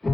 Eu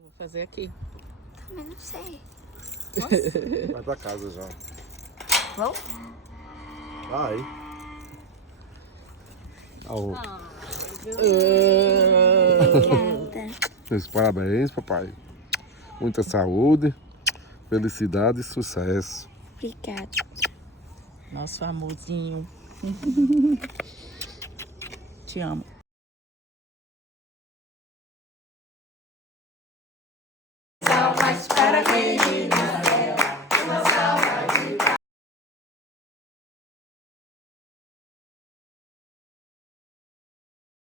vou fazer aqui. Também não sei. Vai pra casa já. Vamos? Vai. Obrigada. Meus parabéns, papai. Muita saúde, felicidade e sucesso. Obrigada. Nosso amorzinho. Te amo. Salve, parabéns.